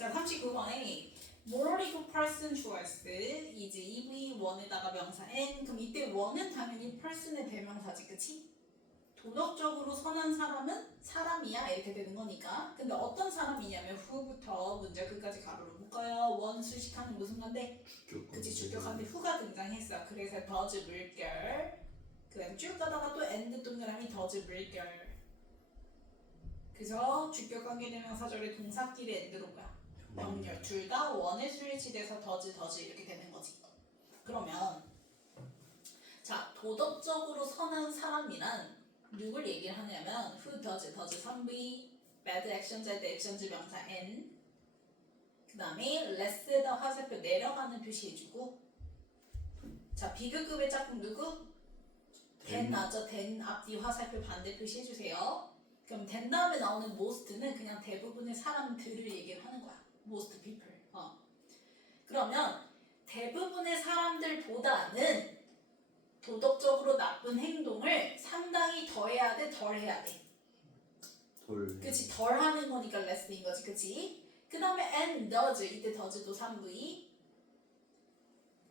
자, 39번에 morally good person choice 이제 EV1에다가 명사 N. 그럼 이때 1은 당연히 person의 대명사지, 그치? 도덕적으로 선한 사람은 사람이야 이렇게 되는 거니까. 근데 어떤 사람이냐면 who부터 문제 끝까지 가로로 묶어요. 원 수식하는 무슨 건데? 그치, 주격한데 who가 등장했어. 그래서 does 물결. 그 다음 쭉 가다가 또 and 동그라미 does 물결. 그래서 주격 관계대명사절의 동사끼리 and로 뭐야? 병렬. 둘 다 원에 스위치돼서 does 이렇게 되는 거지. 그러면 자, 도덕적으로 선한 사람이란 누굴 얘기를 하냐면 who does 3V bad actions 할 때 actions 명사 N. 그 다음에 less에다 화살표 내려가는 표시해주고. 자, 비교급의 짝꿍 누구? than 나죠. than 앞뒤 화살표 반대 표시해주세요. 그럼 than 다음에 나오는 most는 그냥 대부분의 사람들을 얘기를 하는 거야. most people. 그러면 대부분의 사람들보다는 도덕적으로 나쁜 행동을 상당히 더 해야 돼, 덜 해야 돼. 그치, 덜 하는 거니까 less인 거지, 그치? 그 다음에 and does, 이때 does도 3V.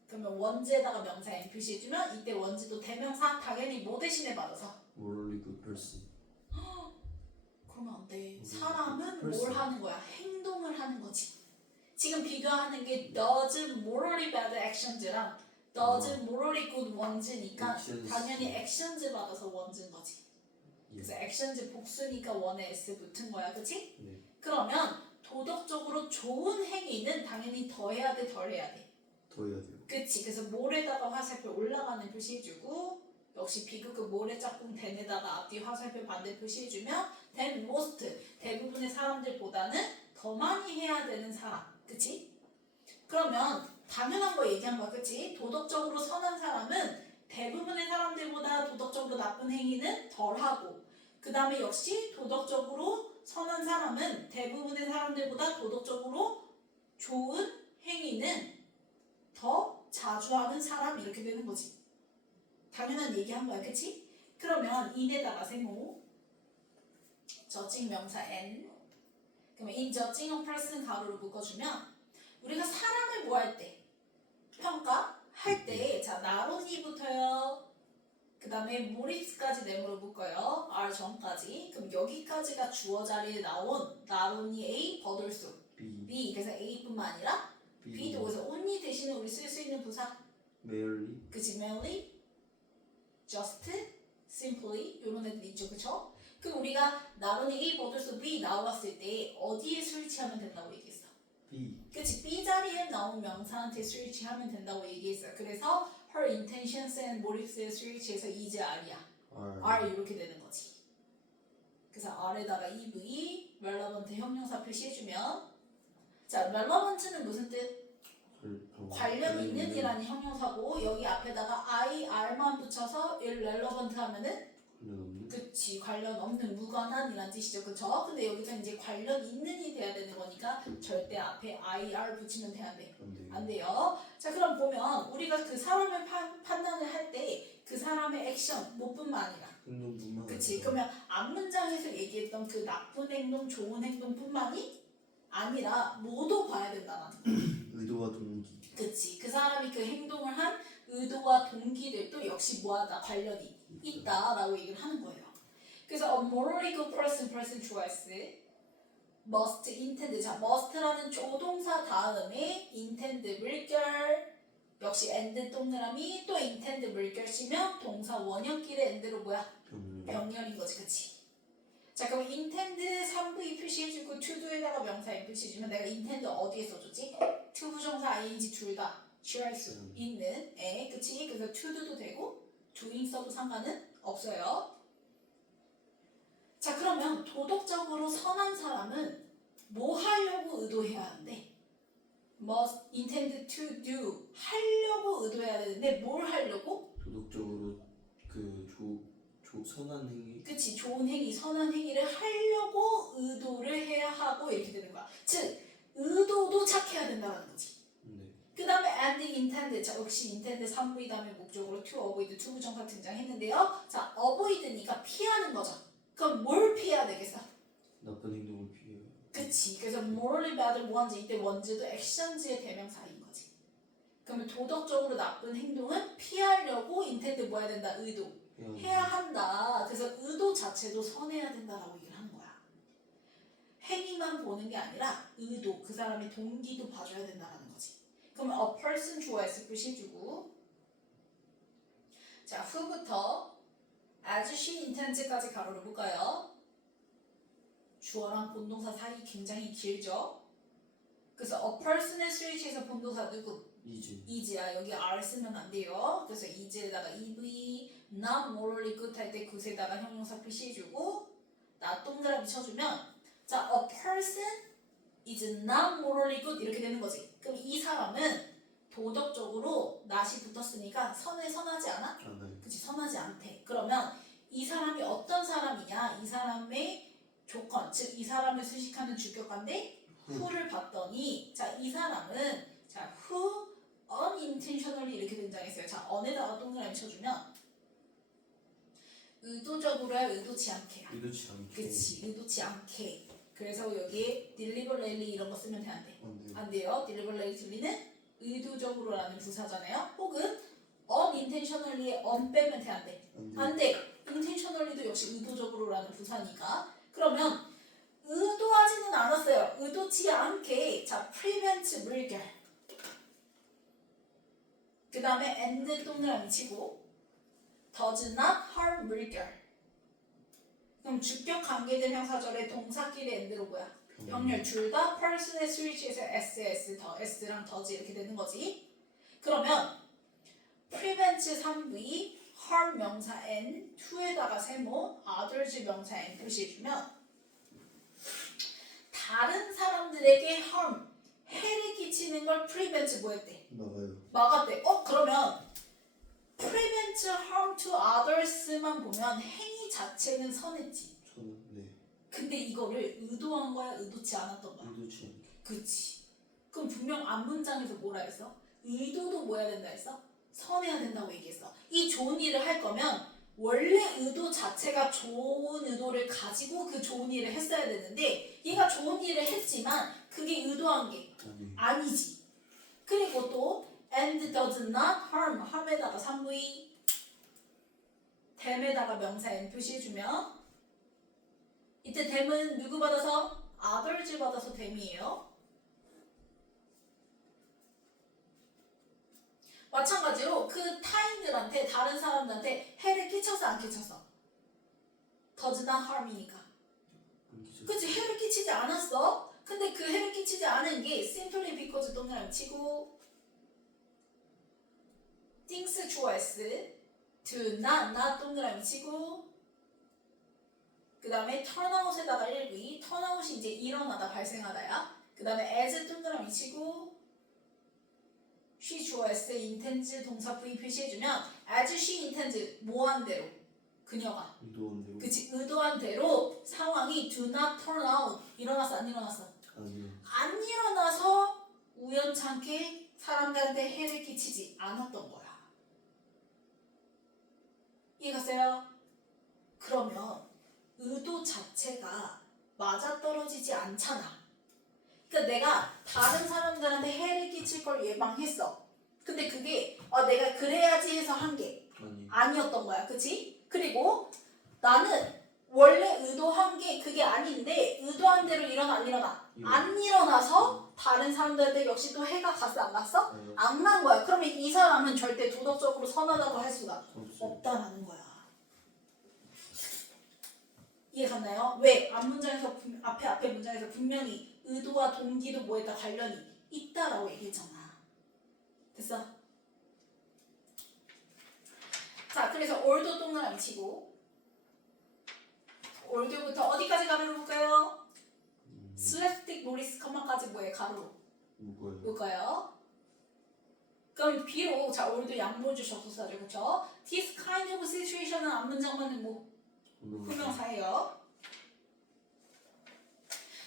그러면 원지에다가 명사 N 표시해주면 이때 원지도 대명사 당연히 뭐 대신에 받아서? morally good person. 그러면 안 돼. 사람은 뭘 하는 거야? 행동을 하는 거지. 지금 비교하는 게 does morally bad actions랑 does morally good ones니까 actions. 당연히 actions 받아서 ones인 거지. 그래서 actions 복수니까 원에 s 붙은 거야, 그치? 네. 그러면 도덕적으로 좋은 행위는 당연히 더 해야 돼, 덜 해야 돼? 더 해야 돼요. 그치. 그래서 more에다가 화살표 올라가는 표시해주고, 역시 비교급 more 짝꿍 than에다가 앞뒤 화살표 반대 표시해주면 than most, 대부분의 사람들보다는 더 많이 해야 되는 사람, 그치? 그러면 당연한 거 얘기한 거야, 그치? 도덕적으로 선한 사람은 대부분의 사람들보다 도덕적으로 나쁜 행위는 덜하고, 그 다음에 역시 도덕적으로 선한 사람은 대부분의 사람들보다 도덕적으로 좋은 행위는 더 자주 하는 사람 이렇게 되는 거지. 당연한 얘기한 거야, 그치? 그러면 in에다가 세모, 저칭 명사 n. 그러면 in judging a person 가로로 묶어주면 우리가 사람을 뭐 할 때? 평가할 때, 자, 나론이부터요. 그 다음에 모리스까지 네모로 묶어요. R 전까지. 그럼 여기까지가 주어 자리에 나온 나론이 A, 버돌수 B. 그래서 A뿐만 아니라 B도 그래서 only 대신에 우리 쓸 수 있는 부사. merely. 그치, merely, just, simply 이런 애들 있죠, 그쵸? 그럼 우리가 나론이 A, 버돌수 B 나왔을 때 어디에 스위치하면 된다고 얘기했어? B. 그치, B 자리에 나온 명사한테 스위치하면 된다고 얘기했어요. 그래서 her intentions and motives에 스위치해서 이제 R이야. R 이렇게 되는 거지. 그래서 R에다가 EV, relevant 형용사 표시해주면, 자, relevant는 무슨 뜻? 관련 있는 이라는 형용사고, 여기 앞에다가 IR만 붙여서 irrelevant 하면은 관련 없는. 그치, 관련 없는 무관한이란 뜻이죠, 그쵸? 근데 여기서 이제 관련 있는이 돼야 되는 거니까 절대 앞에 IR 붙이면 돼, 안 돼? 안 돼요. 안 돼요. 자, 그럼 보면 우리가 그 사람을 판단을 할 때 그 사람의 액션, 뭐뿐만 아니라 행동뿐만 그치, 아니라. 그러면 앞문장에서 얘기했던 그 나쁜 행동, 좋은 행동뿐만이 아니라 모두 봐야 된다는 거. 의도와 동기. 그치, 그 사람이 그 행동을 한 의도와 동기들도 역시 뭐하다 관련이 있다라고 얘기를 하는 거예요. 그래서 a morally good person choice must intend. 자, must라는 조동사 다음에 intend 물결, 역시 and 동그라미, 또 intend 물결 치면 동사 원형끼리 and로 뭐야? 병렬인 거지, 그치? 자, 그럼 intend 3V 표시해주고 to do에다가 명사 N 표시해주면 내가 intend 어디에 써줬지? to 부정사 ing 둘 다 취할 수 있는 애, 그치? 그래서 to do도 되고 doing 써도 상관은 없어요. 자, 그러면 도덕적으로 선한 사람은 뭐 하려고 의도해야 하는데? must intend to do 하려고 의도해야 되는데 뭘 하려고? 도덕적으로 선한 행위. 그치, 좋은 행위, 선한 행위를 하려고 의도를 해야 하고 이렇게 되는 거야. 즉, 의도도 착해야 된다는 거지. 네. 그 다음에 and intend, 자, 역시 intend 3V 다음에 목적으로 to avoid, to 부정사 등장했는데요. 자, avoid니까 피하는 거죠. 그럼 뭘 피해야 되겠어? 나쁜 행동을 피해요. 그치. 그래서 morally bad ones 이때 원즈도 액션즈의 대명사인 거지. 그러면 도덕적으로 나쁜 행동은 피하려고 intend 뭐 해야 된다? 의도. 해야 한다. 그래서 의도 자체도 선해야 된다라고 얘기를 하는 거야. 행위만 보는 게 아니라 의도, 그 사람의 동기도 봐줘야 된다라는 거지. 그러면 a person 주어 S 부시주고 자, who부터 as she intends까지 가로를 볼까요? 주어랑 본동사 사이 굉장히 길죠? 그래서 a person의 스위치에서 본동사 누구? is야. 여기 are 쓰면 안 돼요. 그래서 is에다가 ev, not morally good 할 때 gut에다가 형용사 표시해주고 not 동그라미 쳐주면 자, a person is not morally good 이렇게 되는 거지. 그럼 이 사람은 도덕적으로 not이 붙었으니까 선하지 않아? 그치, 선하지 않대. 그러면 이 사람이 어떤 사람이냐? 이 사람의 조건, 즉 이 사람을 수식하는 주격관데 who를 봤더니 자, 이 사람은 자, who unintentionally 이렇게 등장했어요. 자, on에다가 동그라미 쳐주면 의도적으로야 의도치 않게야. 그치, 의도치 않게. 그래서 여기에 deliberately 이런 거 쓰면 돼, 안 돼? 안 돼요. deliberately는 의도적으로라는 부사잖아요. 혹은 unintentionally에 on 빼면 돼, 안 돼? 안 돼. intentionally도 역시 의도적으로라는 부사니까. 그러면 의도하지는 않았어요. 의도치 않게. 자, prevent 물결. 그 다음에 and 동그라미 치고 does not harm 물결. 그럼 주격 관계대명사절의 동사끼리 and로 뭐야? 병렬 둘 다 person의 스위치에서 s, 더 s랑 does 이렇게 되는 거지. 그러면 prevent 3v, harm 명사 n, to에다가 세모, others 명사 n 표시해주면 다른 사람들에게 harm, 해를 끼치는 걸 prevent 뭐 했대? 막았대. 그러면 prevent harm to others만 보면 행위 자체는 선했지. 근데 이거를 의도한 거야, 의도치 않았던 거야? 그치. 그럼 분명 앞문장에서 뭐라 했어? 의도도 뭐 해야 된다 했어? 선해야 된다고 얘기했어. 이 좋은 일을 할 거면 원래 의도 자체가 좋은 의도를 가지고 그 좋은 일을 했어야 되는데 얘가 좋은 일을 했지만 그게 의도한 게 아니지. 그리고 또 and does not harm, harm에다가 3v, dam에다가 명사 n 표시해주면 이때 dam은 누구 받아서? others 받아서 dam이에요. 마찬가지로 그 타인들한테, 다른 사람들한테 해를 끼쳐서 안 끼쳐서? does not harm이니까. 그치, 해를 끼치지 않았어. 근데 그 해를 끼치지 않은 게 simply because 동그라미 치고 things 주어 s, do not 동그라미 치고 그 다음에 turnout에다가 1v, turnout이 이제 일어나다, 발생하다야. 그 다음에 as 동그라미 치고 she 주어 s, intends 동사 v 표시해주면 as she intends 뭐한 대로? 그녀가 그치, 의도한 대로 상황이 do not turn out 일어났어, 안 일어났어? 안 일어나서 우연찮게 사람들한테 해를 끼치지 않았던 거야. 이해갔어요? 그러면 의도 자체가 맞아떨어지지 않잖아. 그러니까 내가 다른 사람들한테 해를 끼칠 걸 예방했어. 근데 그게 내가 그래야지 해서 한 게 아니었던 거야. 그치? 그리고 나는 원래 의도한 게 그게 아닌데 의도한 대로 일어나, 안 일어나? 안 일어나서 다른 사람들한테 역시 또 해가 갔어, 안 갔어? 안 간 거야. 그러면 이 사람은 절대 도덕적으로 선하다고 할 수가 없다라는 거야. 이해갔나요? 왜? 앞에 문장에서 분명히 의도와 동기도 뭐에다 관련이 있다라고 얘기했잖아. 됐어? 자, 그래서 올도 동그라미 치고 올도부터 어디까지 가로로 볼까요? 슬래스틱 노리스 컴마까지 뭐에 가로로 볼까요? 그럼 비록 자 올도 양보해줄 접속사죠, 그쵸? This kind of situation은 앞문장만은 뭐 후명사예요.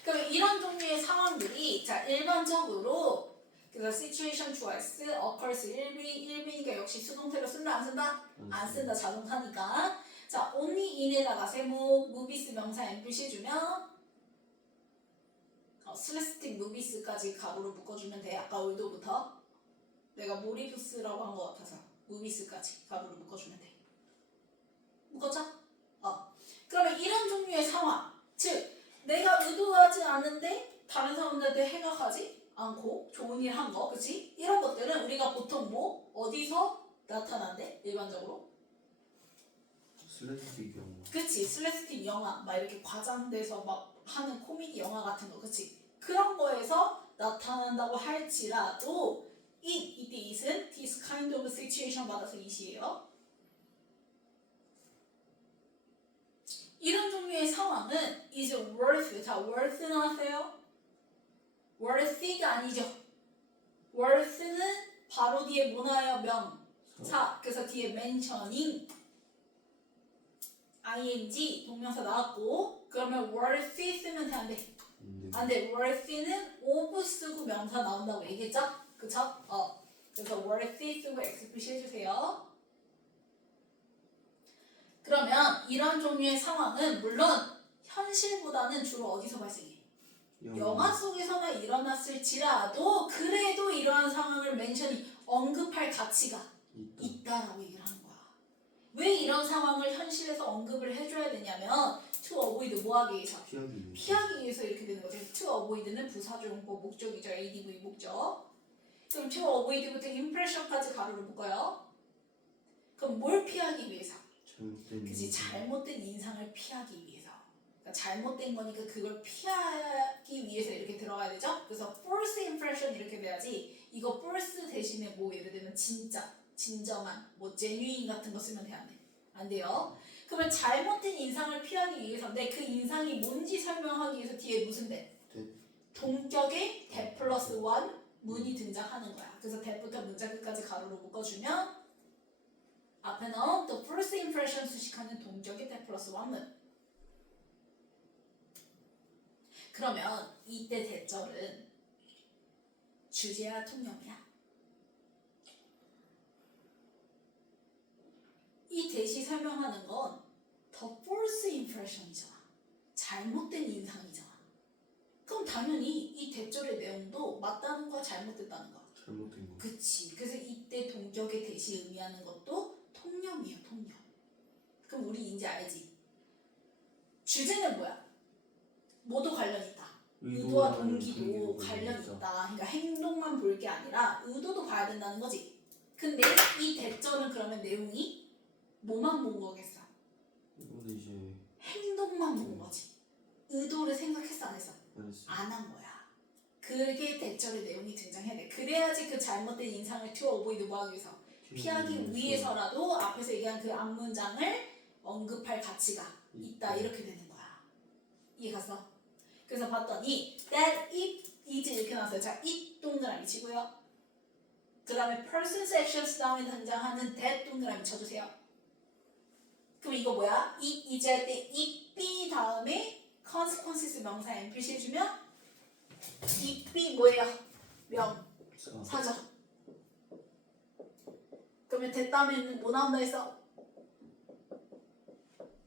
그럼 이런 종류의 상황들이 자 일반적으로 그래서 situation 주어 s, occurs 1비니까 역시 수동태로 쓴다 안 쓴다? 안 쓴다, 자동사니까. 자 only in에다가 세모 movies 명사 n 표시해주면 슬래스틱 무비스까지 가로로 묶어주면 돼. 아까 올도부터 내가 모리부스라고 한 것 같아서 무비스까지 가로로 묶어주면 돼. 묶었죠? 그러면 이런 종류의 상황, 즉 내가 의도하지 않은데 다른 사람들한테 해가하지 않고 좋은 일 한 거, 그치? 이런 것들은 우리가 보통 뭐 어디서 나타난대? 일반적으로? 슬래스틱 영화. 그치? 슬래스틱 영화, 막 이렇게 과장돼서 막 하는 코미디 영화 같은 거, 그치? 그런 거에서 나타난다고 할지라도 이때 it은 this kind of situation 받아서 it이에요. 이런 종류의 상황은 is worth, 자 worth 나왔어요? worthy가 아니죠. worth는 바로 뒤에 뭐 나와요? 명사. 그래서 뒤에 mentioning ing 동명사 나왔고, 그러면 worthy 쓰면 돼, 안 돼? 안 돼. worthy는 of 쓰고 명사 나온다고 얘기했죠? 그쵸? 그래서 worthy 쓰고 x 표시해주세요. 그러면 이런 종류의 상황은 물론 현실보다는 주로 어디서 발생해? 영화 속에서나 일어났을지라도 그래도 이러한 상황을 멘션이 언급할 가치가 있다라고 얘기를 하는 거야. 왜 이런 상황을 현실에서 언급을 해줘야 되냐면 to avoid 뭐 하기 위해서? 피하기 위해서 이렇게 되는 거죠. to avoid는 부사조용법 목적이죠. adv 목적. 그럼 to avoid부터 impression까지 가로로 묶어요. 그럼 뭘 피하기 위해서? 그치, 잘못된 인상을 피하기 위해서. 그러니까 잘못된 거니까 그걸 피하기 위해서 이렇게 들어가야 되죠. 그래서 false impression 이렇게 돼야지. 이거 false 대신에 뭐 예를 들면 진짜, 진정한, 뭐 genuine 같은 거 쓰면 돼, 안 돼? 안 돼요. 그러면 잘못된 인상을 피하기 위해서인데 그 인상이 뭔지 설명하기 위해서 뒤에 무슨 대? 동격의 대 플러스 원 문이 등장하는 거야. 그래서 대부터 문자 끝까지 가로로 묶어주면 앞에 나온 the first impression 수식하는 동격의 대 플러스 원문. 그러면 이때 대절은 주제야 통념이야? 이 대시 설명하는 건 the false impression이잖아. 잘못된 인상이잖아. 그럼 당연히 이 대절의 내용도 맞다는 거야, 잘못됐다는 거야? 잘못된 거. 그치. 그래서 이때 동격의 대시 의미하는 것도 통념이에요, 통념. 그럼 우리 이제 알지? 주제는 뭐야? 뭐도 관련 있다. 의도와 동기도 관련 있다. 그러니까 행동만 볼 게 아니라 의도도 봐야 된다는 거지. 근데 이 대절은 그러면 내용이 뭐만 본 거겠어? 이거는 이제 행동만 본 거지. 의도를 생각했어, 안 했어? 안 한 거야. 그게 대절의 내용이 등장해야 돼. 그래야지 그 잘못된 인상을 to avoid 뭐 하기 위해서? 피하기 위해서라도 앞에서 얘기한 그 앞문장을 언급할 가치가 있다. 이렇게 되는 거야. 이해 갔어? 그래서 봤더니 that it is 이렇게 나왔어요. 자, it 동그라미 치고요. 그 다음에 person's actions 다음에 등장하는 that 동그라미 쳐주세요. 그럼 이거 뭐야? it is 할 때 it be 다음에 consequences 명사 n 표시해주면 it be 뭐예요? 명사죠. 그러면 됐다면 뭐 나온다 했어?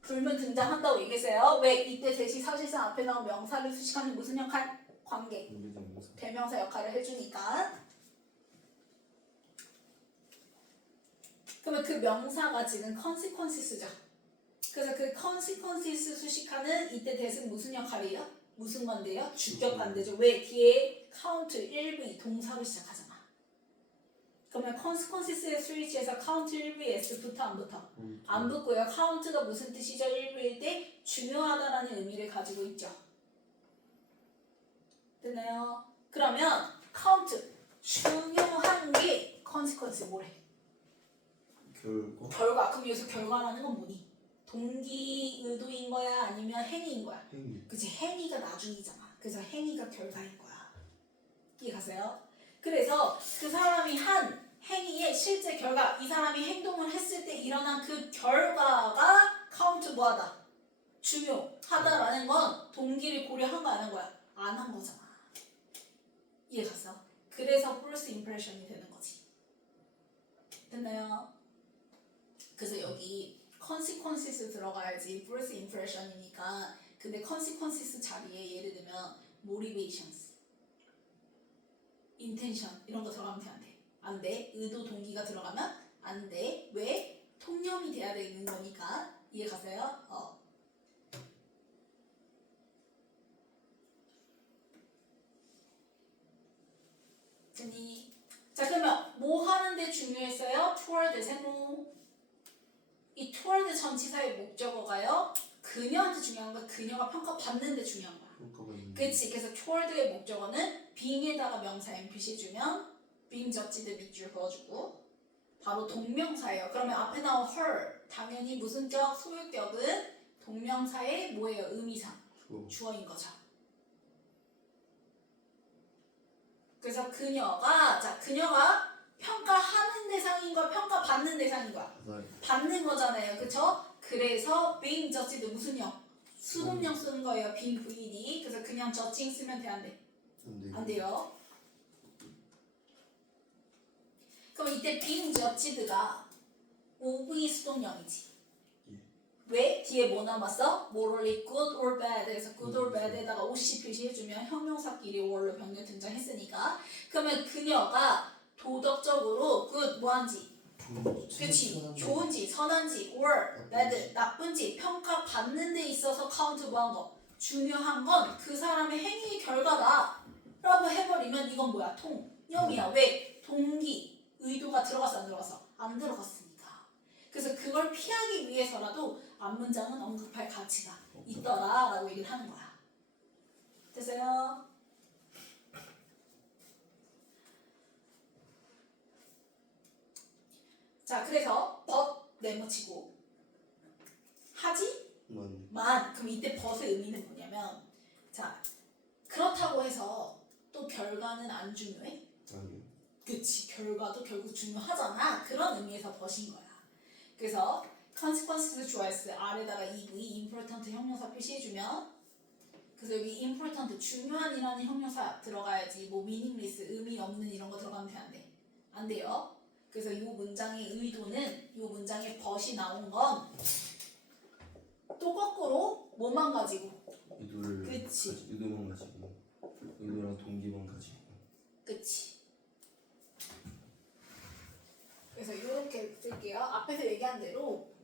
불문 등장한다고 얘기했어요. 왜? 이때 대시 사실상 앞에 나온 명사를 수식하는 무슨 역할? 관계. 대명사 역할을 해주니까. 그러면 그 명사가 지금 consequences죠. 그래서 그 consequences 수식하는 이때 대신 무슨 역할이에요? 무슨 관계예요? 주격 관계죠. 왜? 뒤에 count 1V 동사로 시작하잖아. 그러면 consequences의 스위치에서 count 1V S 붙어 안 붙어? 안 붙고요. count가 무슨 뜻이죠? 1V일 때 중요하다라는 의미를 가지고 있죠. 됐나요? 그러면 count 중요한 게 consequence 뭐래? 결과. 그럼 여기서 결과라는 건 뭐니? 동기 의도인 거야? 아니면 행위인 거야? 행위. 그치, 행위가 나중이잖아. 그래서 행위가 결과인 거야. 이해 가세요? 그래서 그 사람이 한 행위의 실제 결과, 이 사람이 행동을 했을 때 일어난 그 결과가 카운트 뭐하다? 중요하다라는 건 동기를 고려한 거 안 한 거야? 안 한 거잖아. 이해 갔어? 그래서 false impression이 되는 거지. 됐나요? 그래서 여기 consequences 들어가야지 false impression이니까. 근데 consequences 자리에 예를 들면 motivations, intention 이런 거 들어가면 돼, 안 돼? 안 돼. 의도, 동기가 들어가면 안 돼. 왜? 통념이 돼야 되는 거니까. 이해 가세요? 됐니? 자, 그러면 뭐 하는데 중요했어요? toward 세모. 이 toward 전치사의 목적어가요. 그녀한테 중요한 거야. 그녀가 평가받는 데 중요한 거야. 그치? 그래서 toward의 목적어는 being에다가 명사 M 표시해주면 being 접지드 밑줄 그어주고 바로 동명사예요. 그러면 앞에 나온 her 당연히 무슨 격? 소유격은 동명사의 뭐예요? 의미상 주어인 거죠. 그래서 그녀가 평가하는 대상인 거야? 평가받는 대상인 거야? 받는 거잖아요. 그쵸? 그래서 being judged 무슨 형? 수동형 쓰는 거예요. being VD. 그래서 그냥 judging 쓰면 돼, 안 돼? 안 돼요. 그럼 이때 being judged가 OV 수동형이지. 왜? 뒤에 뭐 남았어? morally good or bad. 그래서 good or bad에다가 OC 표시해주면 형용사끼리 월로 병렬 등장했으니까. 그러면 그녀가 도덕적으로 good 뭐한지? 그치? 좋은지, 선한지, or bad 나쁜지 평가받는 데 있어서 카운트 뭐한 거? 중요한 건 그 사람의 행위의 결과다 라고 해버리면 이건 뭐야? 통념이야. 왜? 동기, 의도가 들어갔어, 안 들어갔어? 안 들어갔으니까. 그래서 그걸 피하기 위해서라도 앞문장은 언급할 가치가 있더라 라고 얘기를 하는 거야. 됐어요? 자, 그래서 but 네모치고 하지만 그럼 이때 but의 의미는 뭐냐면 자, 그렇다고 해서 또 결과는 안 중요해? 아니요. 그치, 결과도 결국 중요하잖아. 그런 의미에서 but인 거야. 그래서 consequences 좋아했어. 아래다가 EV, important 형용사 표시해주면 그래서 여기 important, 중요한이라는 형용사 들어가야지 뭐 meaningless, 의미 없는 이런 거 들어가면 돼, 안 돼? 안 돼요. 그래서 이 문장의 의도는 이 문장에 but이 나온 건 또 거꾸로 뭐만 가지고? 그치. 의도만 가지고 의도랑 동기만 가지고. 그치. 그래서 이렇게 쓸게요. 앞에서 얘기한 대로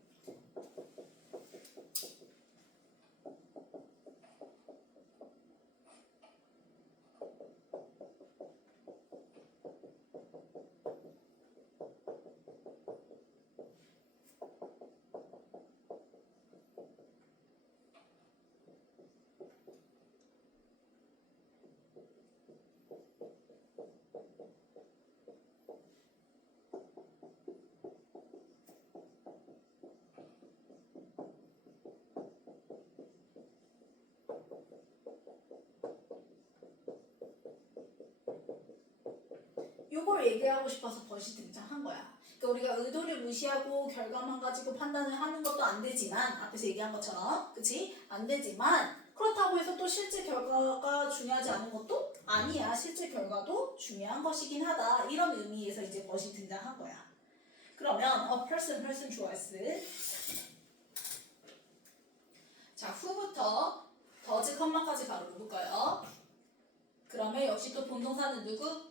요걸 얘기하고 싶어서 but이 등장한 거야. 그러니까 우리가 의도를 무시하고 결과만 가지고 판단을 하는 것도 안 되지만 앞에서 얘기한 것처럼 그치? 안 되지만 그렇다고 해서 또 실제 결과가 중요하지 않은 것도 아니야. 실제 결과도 중요한 것이긴 하다. 이런 의미에서 이제 but이 등장한 거야. 그러면 a person 좋아했어. 자, 후부터 does, 컴마까지 바로 누굴까요? 그러면 역시 또 본동사는 누구?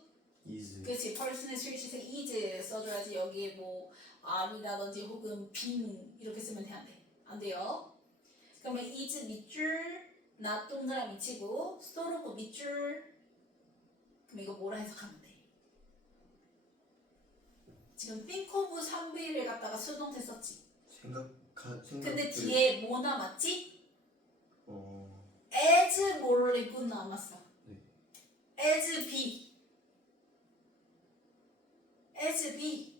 is. 그치, person의 실시세 is 써줘야지. 여기에 뭐 are이라든지 혹은 being 이렇게 쓰면 돼, 안 돼? 안 돼요. 그러면 is 밑줄, not 동그라미 치고 sort of 밑줄. 그럼 이거 뭐라 해석하면 돼? 지금 think of 3분의 1을 갖다가 수동태 썼지. 근데 뒤에 뭐 남았지? as morally good 남았어. 네. as be. as be.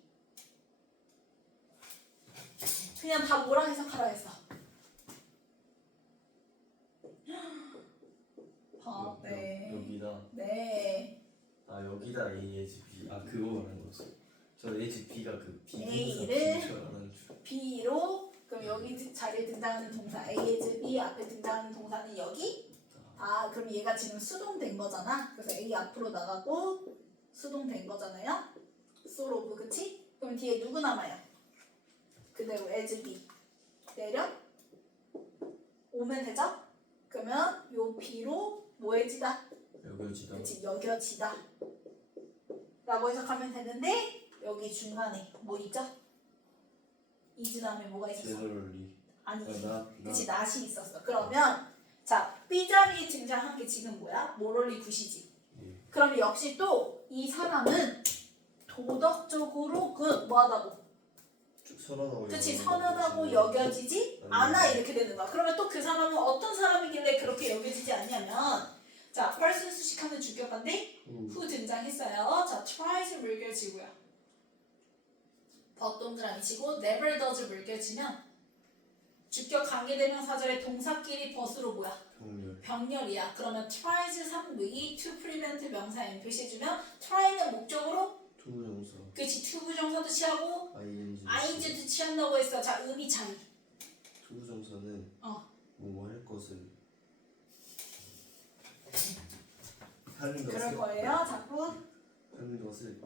그냥 다 뭐라 해석하라 했어. 네. 여기다. 네. 아 여기다 A as B. 아 그거 말하는 거지. 저 as B가 그 A를 B를 B로 그럼 여기 자리에 등장하는 동사 A as B 앞에 등장하는 동사는 여기. 아 그럼 얘가 지금 수동된 거잖아. 그래서 A 앞으로 나가고 수동된 거잖아요. sort of 그치? 그럼 뒤에 누구 남아요? 그대로 as B 내려 오면 되죠? 그러면 요 B로 뭐해지다? 여겨지다. 그치, 여겨지다 라고 해석하면 되는데 여기 중간에 뭐 있죠? is 다음에 뭐가 있었어? 제너럴리. 아니 나 그치, not이 있었어. 그러면 자 B자리에 등장한 게 지금 뭐야? morally 굿이지. 예. 그럼 역시 또 이 사람은 도덕적으로 뭐하다고? 선하다고. 그치, 선하다고 여겨지지 않아 이렇게 되는 거야. 그러면 또 그 사람은 어떤 사람이길래 그렇게 여겨지지 않냐면 자 person 수식하는 주격어인데 who 등장했어요. 자 tries 물결지고요. but 동그라미 치고 never does 물결지면 주격 관계대명사절의 동사끼리 but으로 뭐야? 병렬. 병렬이야. 그러면 tries 상부이 to prevent 명사 n 표시해주면 try는 목적으로 투부정사. 그치 투부정사도 취하고 ing도 취한다고 했어. 자 의미 차이. 투부정사는 뭐뭐 할 것을 하는 그럴 것을 거예요. 자꾸 하는 것을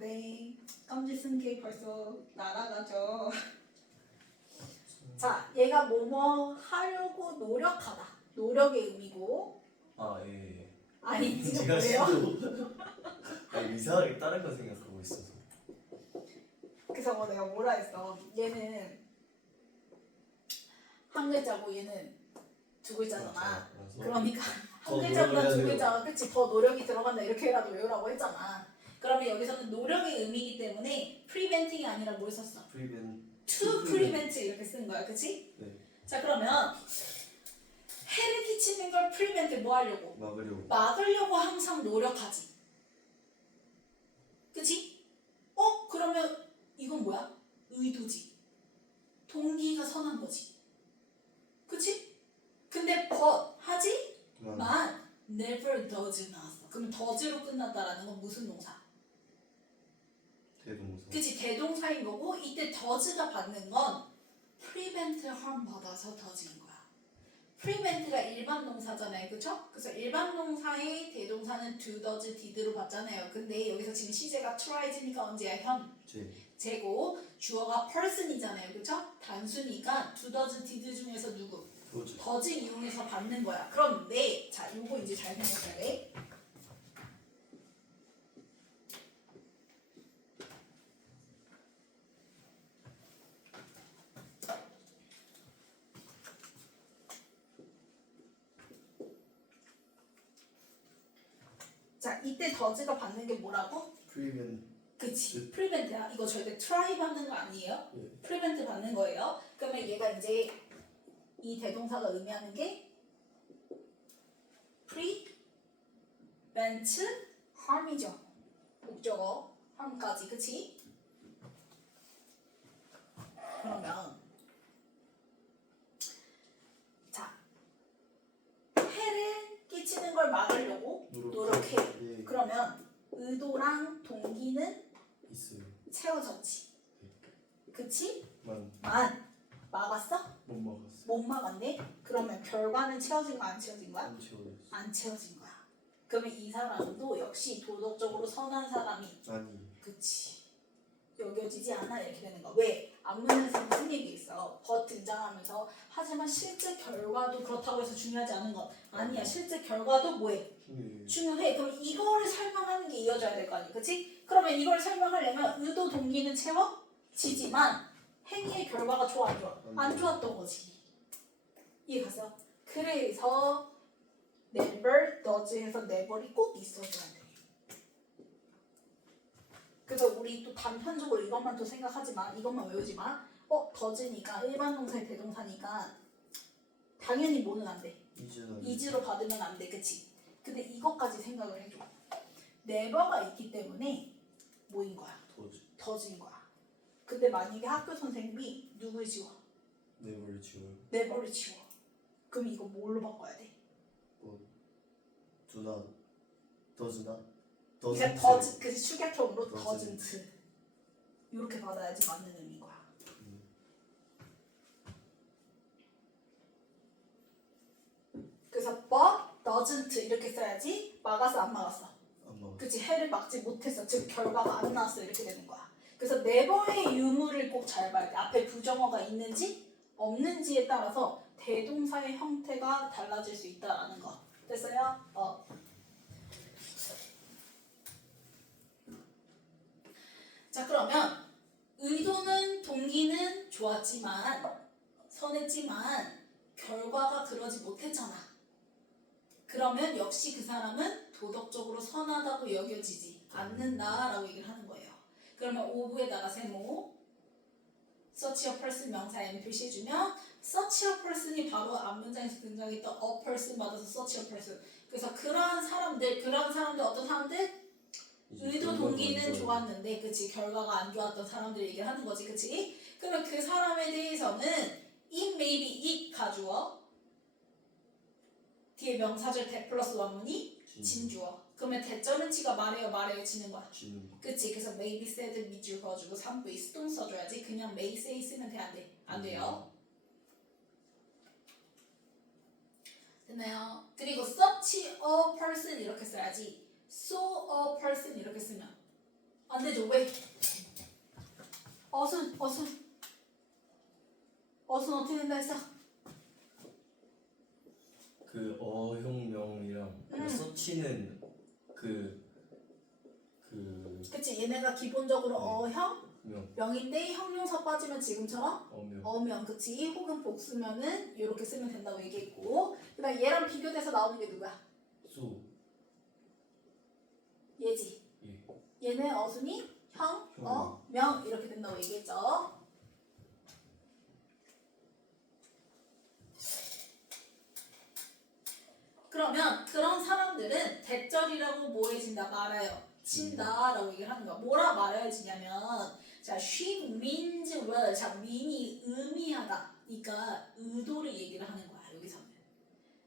네. 깜지 쓴 게 벌써 날아가죠. 자 얘가 뭐뭐 하려고 노력하다. 노력의 의미고 예. 아니 지금 제가 뭐예요? 아니, 이상하게 다른 거 생각하고 있어서. 그래서 내가 뭐라 했어. 얘는 한 글자고 얘는 두 글자잖아. 그러니까 한 글자보다 두 글자가 그치 더 노력이 들어간다 이렇게라도 외우라고 했잖아. 그러면 여기서는 노력의 의미이기 때문에 preventing이 아니라 뭘 썼어? to prevent 이렇게 쓴 거야, 그치? 네. 자 그러면 해를 끼치는 걸 prevent 뭐 하려고? 막으려고 항상 노력하지. 그치? 그러면 이건 뭐야? 의도지. 동기가 선한 거지. 그치? 근데 but 하지만 never does 나왔어. 그러면 does로 끝났다라는 건 무슨 동사? 대동사. 그치? 대동사인 거고 이때 does가 받는 건 prevent harm 받아서 does인 거야. prevent가 일반 동사잖아요. 그쵸? 그래서 일반 동사의 대동사는 do, does, did로 받잖아요. 근데 여기서 지금 시제가 trys니까 언제야? 제고 주어가 person이잖아요. 그쵸? 단수니까 do, does, did 중에서 누구? does 이용해서 받는 거야. 그런데 자 요거 이제 잘 생각해야 돼. 자 이때 does가 받는 게 뭐라고? 그치 prevent야. 이거 절대 try 받는 거 아니에요? prevent 받는 거예요. 그러면 얘가 이제 이 대동사가 의미하는 게 prevent harm이죠. 목적어 harm까지 그치? 그러면 자 해를 끼치는 걸 막으려고 노력해. 그러면 의도랑 동기는 있어요. 채워졌지. 그치? 만 막았어? 못 막았네? 그러면 결과는 채워진 거야 안 채워진 거야? 안 채워진 거야. 그러면 이 사람도 역시 도덕적으로 선한 사람이 그치 여겨지지 않아 이렇게 되는 거야. 왜? 앞문에서 무슨 얘기 있어? but 등장하면서 하지만 실제 결과도 그렇다고 해서 중요하지 않은 것 아니야. 실제 결과도 뭐해? 중요해. 그럼 이거를 설명하는 게 이어져야 될 거 아니야. 그치? 그러면 이걸 설명하려면 의도 동기는 채워지지만 행위의 결과가 좋아 안 좋아? 안 좋았던 거지. 이해 갔어? 그래서 never does 해서 never이 꼭 있어줘야 돼. 그래서 우리 또 단편적으로 이것만 또 생각하지 마. 이것만 외우지 마. does니까 일반 동사의 대동사니까 당연히 뭐는 안 돼. is로 받으면 안 돼. 그치? 근데 이것까지 생각을 해줘. never가 있기 때문에 뭐인 거야? does인 거야. 근데 만약에 학교 선생님이 누굴 지워? never를 지워. 그럼 이거 뭘로 바꿔야 돼? 그러니까 does, 그 축약형으로 doesn't 이렇게 받아야지 맞는 의미인 거야. 그래서 but doesn't 이렇게 써야지 막았어 안 막았어? 그치 해를 막지 못했어. 즉 결과가 안 나왔어 이렇게 되는 거야. 그래서 never의 유무를 꼭 잘 봐야 돼. 앞에 부정어가 있는지 없는지에 따라서 대동사의 형태가 달라질 수 있다라는 거. 됐어요? 자, 그러면 의도는 동기는 좋았지만 선했지만 결과가 그러지 못했잖아. 그러면 역시 그 사람은 도덕적으로 선하다고 여겨지지 않는다라고 얘기를 하는 거예요. 그러면 오브에다가 세모 such a person 명사 M 표시해주면 such a person이 바로 앞문장에서 등장했던 a person 받아서 such a person. 그래서 그런 사람들 어떤 사람들? 의도 동기는 좋았는데 그치 결과가 안 좋았던 사람들 얘기를 하는 거지 그치? 그러면 그 사람에 대해서는 it may be it 가주어 뒤에 명사절 대 플러스 원문이 진주어. 그러면 대절은 치가 말해요 지는 거야. 그치? 그래서 may be said, 밑줄 그어주고 3부에 수동 써줘야지. 그냥 may say 쓰면 돼? 안 돼? 안 돼요. 됐나요? 그리고 such a person 이렇게 써야지. so a person 이렇게 쓰면 안 되죠. 왜? 어순 어떻게 된다 했어? 그 어형명이랑 서치는 그치 얘네가 기본적으로 네. 어형 명 명인데 형용사 빠지면 지금처럼 어명 어명 그치 혹은 복수면은 이렇게 쓰면 된다고 얘기했고 그다음 얘랑 비교돼서 나오는 게 누구야? 소 얘지. 예. 얘는 어순이 형, 명 이렇게 된다고 얘기했죠. 그러면 그런 사람들은 대절이라고 뭐 해진다 말아요. 친다라고 얘기를 하는 거야. 뭐라 말해야 지냐면 자, she means well. 자, mean이 의미하다. 그러니까 의도를 얘기를 하는 거야. 여기서는.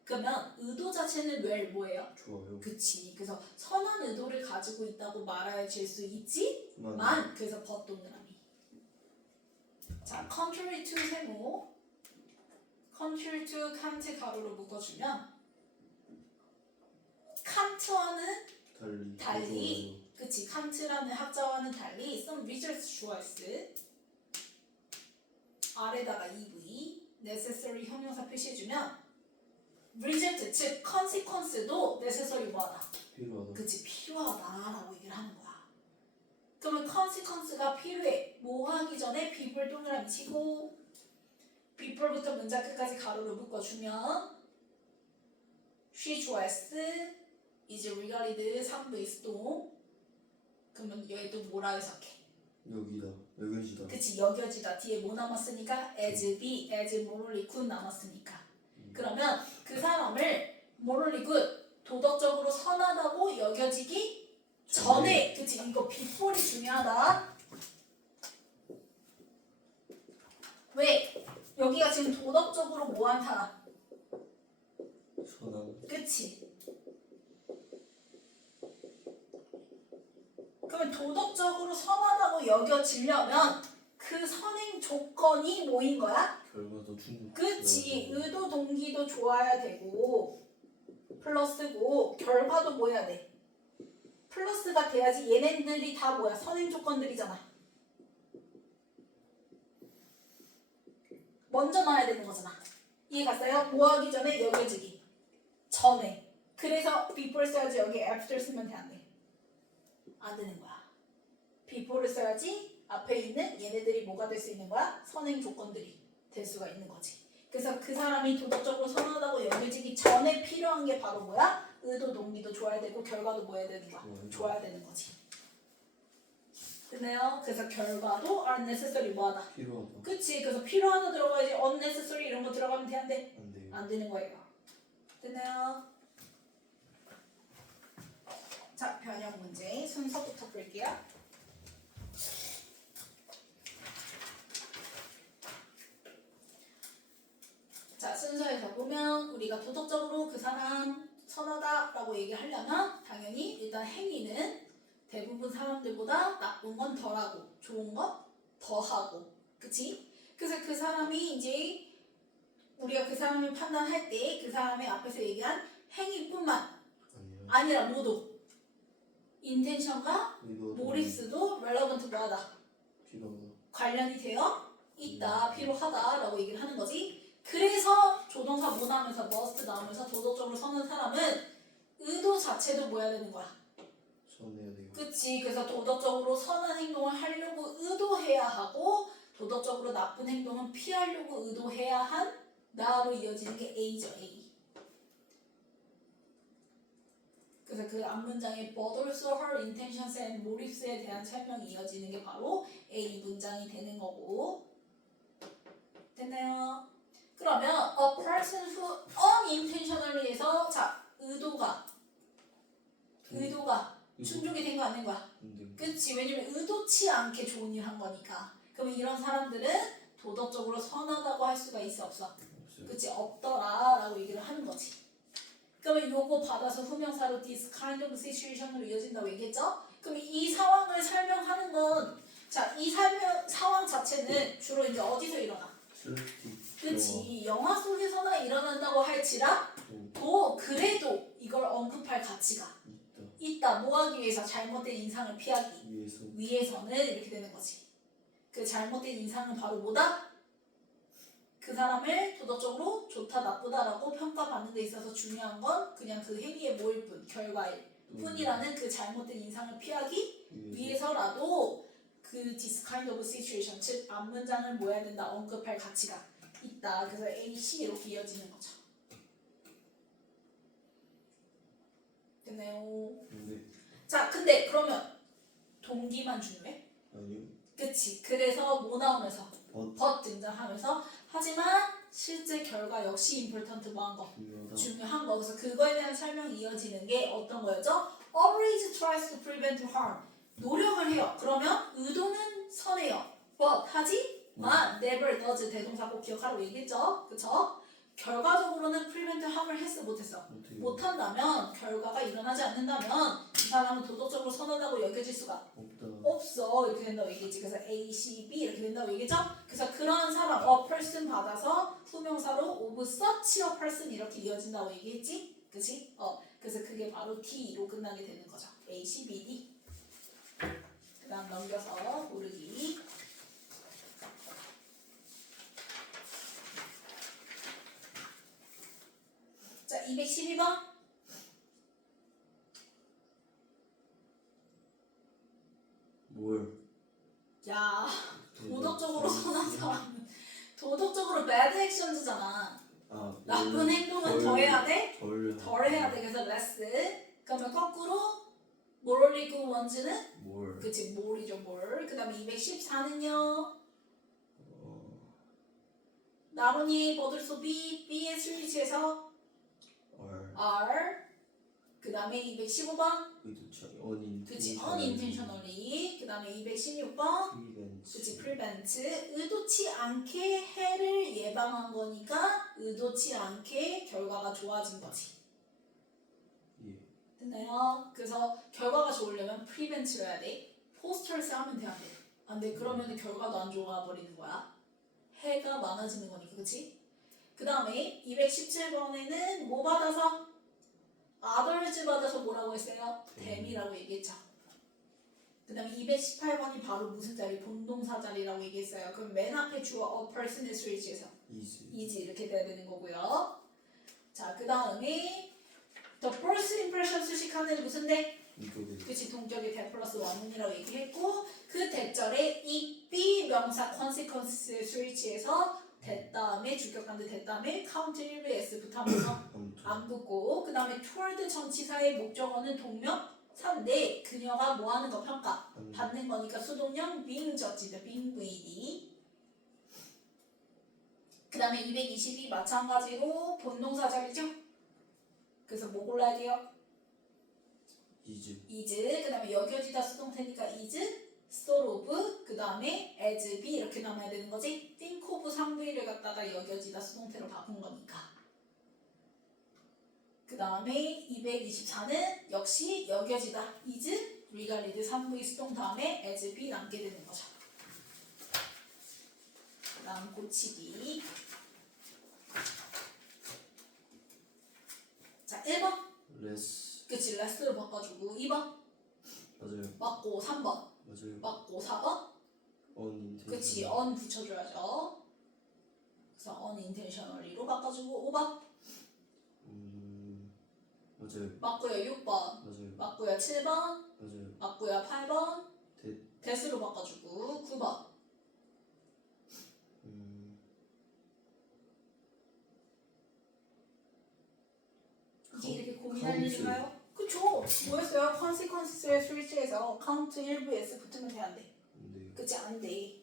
그러면 의도 자체는 well 뭐예요? 좋아요. 그치. 그래서 선한 의도를 가지고 있다고 말해질 수 있지만 그래서 but 동그라미. 자, contrary to 세모 contrary to 칸트 가로로 묶어주면 칸트와는 달리 그치 칸트라는 학자와는 달리 some research choice 아래다가 EV necessary 형용사 표시해주면 result 즉 consequence도 necessary 뭐하다? 필요하다. 그치 필요하다라고 얘기를 하는 거야. 그러면 consequence가 필요해. 뭐 하기 전에 before 동그라미 치고 before부터 문장 끝까지 가로로 묶어주면 she choice is regarded 3부 수동 그러면 얘도 뭐라 해석해? 여겨지다. 그치 여겨지다. 뒤에 뭐 남았으니까 as be, as morally good 남았으니까 그러면 그 사람을 morally good 도덕적으로 선하다고 여겨지기 전에 그치 이거 before이 중요하다. 왜? 여기가 지금 도덕적으로 뭐한 사람? 선함. 그치? 그러면 도덕적으로 선하다고 여겨지려면 그 선행 조건이 뭐인 거야? 결과도 충분. 그치 의도 동기도 좋아야 되고 플러스고 결과도 뭐 해야 돼? 플러스가 돼야지. 얘네들이 다 뭐야? 선행 조건들이잖아. 먼저 나와야 되는 거잖아. 이해갔어요? 뭐 하기 전에 여겨지기 전에. 그래서 before 써야지. 여기 after 쓰면 돼? 안 돼? 안 되는 거야. before를 써야지 앞에 있는 얘네들이 뭐가 될 수 있는 거야? 선행 조건들이 될 수가 있는 거지. 그래서 그 사람이 도덕적으로 선하다고 여겨지기 전에 필요한 게 바로 뭐야? 의도 동기도 좋아야 되고 결과도 뭐 해야 되는 거야? 좋아야 되는 거지. 됐나요? 그래서 결과도 unnecessary 뭐하다? 필요하다. 그치. 그래서 필요하다 들어가야지 unnecessary 이런 거 들어가면 돼? 안 돼? 안 돼요. 안 되는 거예요. 됐나요? 자, 변형 문제 순서부터 볼게요. 자, 순서에서 보면 우리가 도덕적으로 그 사람 선하다라고 얘기하려면 당연히 일단 행위는 대부분 사람들보다 나쁜 건 덜하고 좋은 건 더하고 그치? 그래서 그 사람이 이제 우리가 그 사람을 판단할 때 그 사람의 앞에서 얘기한 행위뿐만 아니라 모두 인텐션과 모리스도 relevant 뭐하다? 필요하다. 관련이 되어 있다, 필요하다라고 얘기를 하는 거지. 그래서 조동사 뭐 나오면서 must 나오면서 도덕적으로 서는 사람은 의도 자체도 뭐 해야 되는 거야? 선해야 돼요. 그치. 그래서 도덕적으로 선한 행동을 하려고 의도해야 하고 도덕적으로 나쁜 행동은 피하려고 의도해야 한 나로 이어지는 게 A죠. A. 그래서 그 앞문장에 but also her intentions and motives에 대한 설명이 이어지는 게 바로 A 문장이 되는 거고. 됐나요? 그러면 a person who unintentionally에서 자 의도가 충족이 된 거 아닌 거야? 그치. 왜냐면 의도치 않게 좋은 일 한 거니까. 그러면 이런 사람들은 도덕적으로 선하다고 할 수가 있어 없어? 없어요. 그치. 없더라 라고 얘기를 하는 거지. 그러면 요거 받아서 후명사로 this kind of situation으로 이어진다고 얘기했죠? 그럼 이 상황을 설명하는 건 자, 이 상황 자체는 주로 이제 어디서 일어나? 그치. 영화 속에서나 일어난다고 할지라도 그래도 이걸 언급할 가치가 있다. 뭐 하기 위해서? 잘못된 인상을 피하기 위해서는 이렇게 되는 거지. 그 잘못된 인상은 바로 뭐다? 그 사람을 도덕적으로 좋다 나쁘다라고 평가받는 데 있어서 중요한 건 그냥 그 행위의 뭐일 뿐, 결과일 뿐이라는 그 잘못된 인상을 피하기 위해서라도 그 this kind of situation, 즉 앞문장을 뭐 해야 된다? 언급할 가치가 있다. 그래서 A, C 이렇게 이어지는 거죠. 됐나요? 자, 근데 그러면 동기만 중요해? 아니요. 그치. 그래서 뭐 나오면서? but 등장하면서 하지만 실제 결과 역시 important 뭐한 거? 중요하다. 중요한 거. 그래서 그거에 대한 설명이 이어지는 게 어떤 거였죠? Always tries to prevent harm. 노력을 해요. 그러면 의도는 선해요. but 하지만 never does 대동사 꼭 기억하라고 얘기했죠? 그쵸? 결과적으로는 prevent harm을 했어 못했어? 못한다면 결과가 일어나지 않는다면 이 사람은 도덕적으로 선하다고 여겨질 수가 없다. 없어. 이렇게 된다고 얘기했지. 그래서 A, C, B 이렇게 된다고 얘기했죠? 그래서 그런 사람 a person 받아서 후명사로 of such a person 이렇게 이어진다고 얘기했지? 그치? 그래서 그게 바로 D로 끝나게 되는 거죠. A, C, B, D. 그 다음 넘겨서 고르기. 자, 212번. 뭘? 야, 도덕적으로 선한 사람은 도덕적으로 bad actions잖아. 나쁜 행동은 더 해야 돼? 덜 해야 돼. 그래서 less. 그러면 거꾸로 morally good ones는? 뭘? 그치, more이죠, more. 그 다음에 214는요. 나머지 버들소 B, B의 스위치에서 R. 그 다음에 215번. 그치, unintentionally. 그 다음에 216번. 그치, prevent. 의도치 않게 해를 예방한 거니까 의도치 않게 결과가 좋아진 거지. 됐나요? 그래서 결과가 좋으려면 prevent를 해야 돼. 포스터를 하면 돼, 안 돼? 안 돼. 그러면 결과도 안 좋아 버리는 거야. 해가 많아지는 거니까, 그치? 그 다음에 217번에는 뭐 받아서? others 받아서 뭐라고 했어요? them이라고 얘기했죠. 그 다음에 218번이 바로 무슨 자리? 본동사 자리라고 얘기했어요. 그럼 맨 앞에 주어 a person의 스위치에서 is 이렇게 돼야 되는 거고요. 자, 그 다음에 the first impression 수식하는 무슨 대? 그치, 동격의 대 플러스 원문이라고 얘기했고 그 대절에 이 B 명사 consequence의 스위치에서 대 다음에 주격한데 대 다음에 count 1부 S 붙으면서 안 붙고 그 다음에 toward 전치사의 목적어는 동명사인데 그녀가 뭐 하는 거 평가? 받는 거니까 수동형 being judged, being VD. 그 다음에 222 마찬가지로 본동사 자리죠? 그래서 뭐 골라야 돼요? is. 그 다음에 여겨지다 수동태니까 is, sort of, 그 다음에 as be 이렇게 남아야 되는 거지? think of 상부위를 갖다가 여겨지다 수동태로 바꾼 거니까. 그 다음에 224는 역시 여겨지다 is, regarded 상부위 수동 다음에 as be 남게 되는 거죠. 그 다음 고치기. 자, 1번. 그치, less로 바꿔주고 2번. 맞아요. 맞고 3번. 맞아요. 맞고 4번. 그치, on 붙여줘야죠. 그래서 unintentionally로 바꿔주고 5번 맞아요. 맞고요 6번 맞아요. 맞고요 7번 맞아요. 맞고요 8번 대- 대수로 바꿔주고 9번 이게 이렇게 고민할 카운트. 일인가요? 그쵸 뭐였어요? consequence의 스위치에서 count 일부 s 붙으면 돼 안 돼? 네. 그치 안 돼.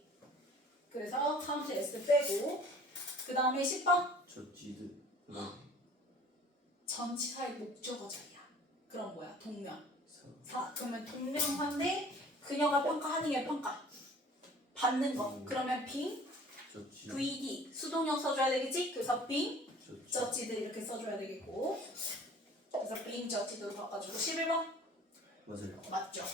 그래서 count s 빼고 그 다음에 10번 저지드. 전치사의 목적어자리야. 그럼 뭐야? 동명. 사. 그러면 동명사인데 그녀가 평가하는 게 평가. 받는 거. 그러면 being, 저지. VD 수동력 써줘야 되겠지? 그래서 being, 저지. judged 이렇게 써줘야 되겠고. 그래서 being judged로 바꿔주고 11번 맞아요. 맞죠?